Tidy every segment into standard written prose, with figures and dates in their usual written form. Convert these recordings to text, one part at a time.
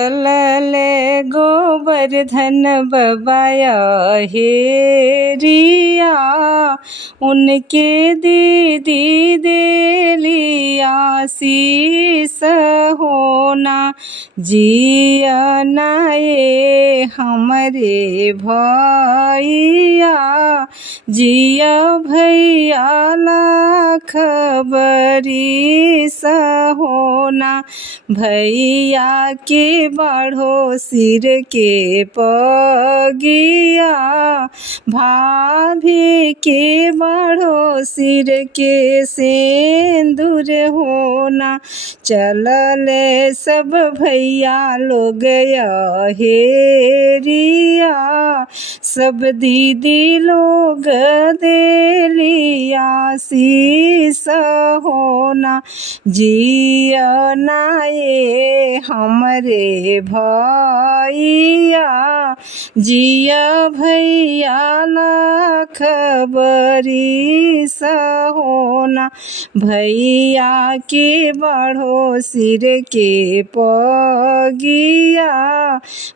चलले गोवर्धन बबाया हेरिया, उनके दीदी देलिया शीस होना। जिया नाये हमरे भैया, जिया भैया लाख बरिस होना। भैया के बढ़ो सिर के पगिया, भाभी के बढ़ो सिर के सिंदूर होना। चलले सब भैया लोग हेरिया, सब दीदी लोग देलिया शीस होना। जिया नाये हमरे भैया, जिया भैया लाख बरिस होना। भैया के बढ़ो सिर के पगिया,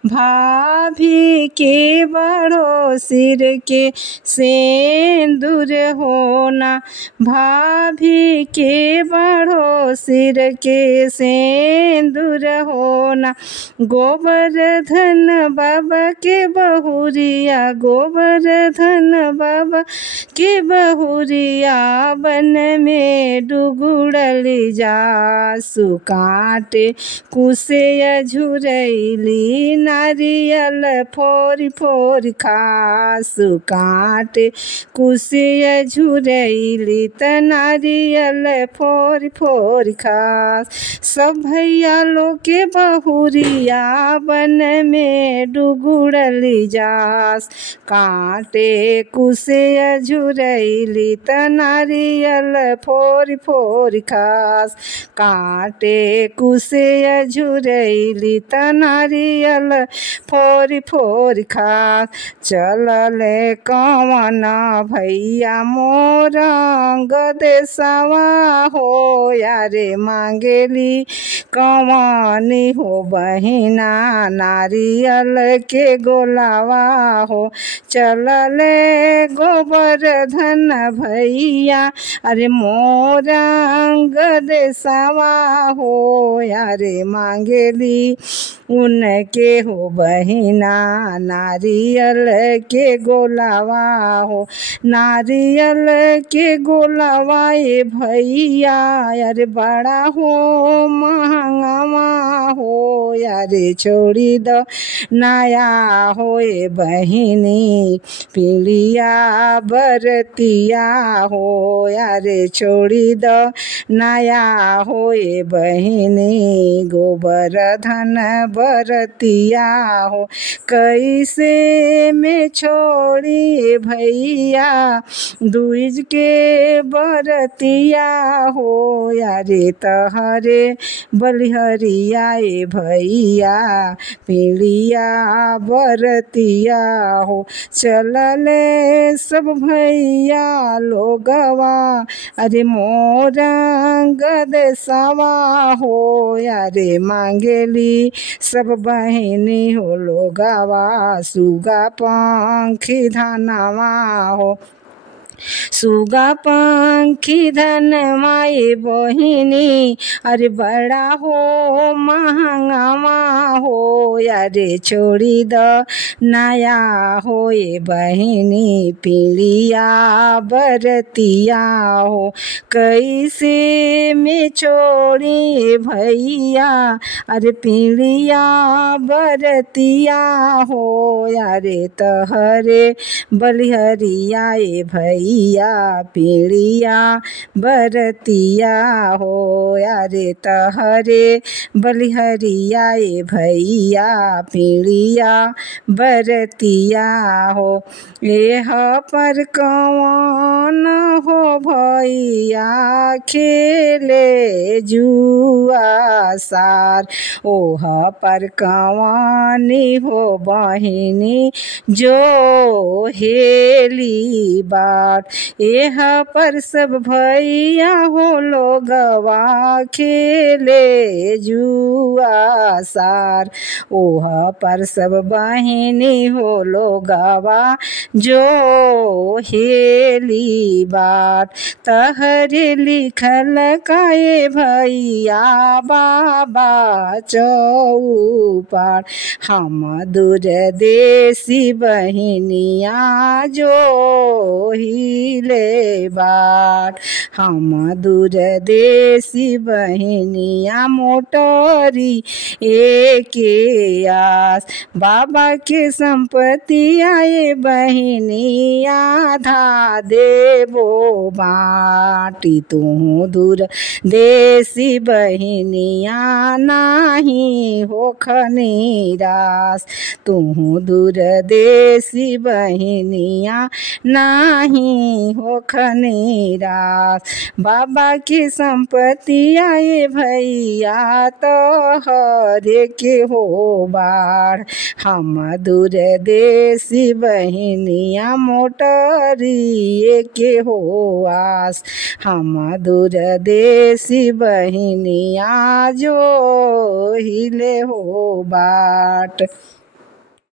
भाभी के बढ़ो सिर के सिंदूर होना। भाभी के बढ़ो सिर के सिंदूर होना। गोवर्धन बाबा के बहुरिया, गोवर्धन बाबा के बहुरिया, बन में डुगुड़ल जासु काटे कुसे झुरैली। नारियल फोर फोर खासु काटे कुसे झुरैली, त नारियल फोर फोर खास। सब भैया लोग के बहुरिया, बन में डुगुड़ल जास काटे कुसे झुरैली, त नारियल फोर फोर खास। काटे कुसे झुरैली, त नारियल फोर फोर खास। चलले कवन भैया मोर गदेशवा हो, यारे मांगेली कवनी हो बहिना नारियल के गोलावा हो। चलले गोवर्धन भैया, अरे मोर गदेशवा हो, यारे मांगेली उनके हो बहिना नारियल के गोलावा हो। नारियल के गोलावा ये भैया, यारे बड़ा हो महंगावा हो, यारे छोड़ी दो नया हो ये बहिनी पीलिया बरतिया हो, यारे छोड़ी दो नया हो ये बहिनी गोवर्धन बरतिया हो। कैसे में छोड़ी भैया दूज के बरतिया हो, यारे तहरे बलिहरिया ए भैया पीलिया बरतिया हो। चलले सब भैया लोगवा, अरे मोरा गदेशवा हो, यारे मांगेली सब बहिनी हो लोगवा। सुगा पंखी धनवा हो, सुगा पंखी धन माए बहिनी, अरे बड़ा हो महंगावा हो, यारे छोड़ी दो नया हो ये बहिनी पीलिया बरतिया हो। कैसे में छोड़ी भैया, अरे पीलिया बरतिया हो, यारे तहरे बलिहरिया ए भैया पीलिया बरतिया हो, यारे तहरे बलिहरिया ए भैया पीलिया बरतिया हो। एह पर कौन मन हो भैया खेले जुआ सार। ओह पर कवानी हो बहिनी जो हेली बाट। एह पर सब भैया हो लोगवा खेले जुआ सार। ओह पर सब बहिनी हो लोगवा जो हेली बाट। तहरे लिखल काए भैया बाबा चौपाट। हम दूर देसी बहिनिया जो हिले बाट। हम दूर देसी बहिनिया मोटरी एके आस। बाबा के संपत्ति आए बहिनिया आधा देबो बाटी। तू दूर देसी बहिनिया नाही होख निराश। तू दूर देसी बहिनिया नाही होख निराश। बाबा की संपत्ति आए भैया तोहरे के हो बाढ़। हम दूर देसी बहिनिया मोटरी के हो आस। हम दूर देसी बहिनिया जो हिले हो बाट।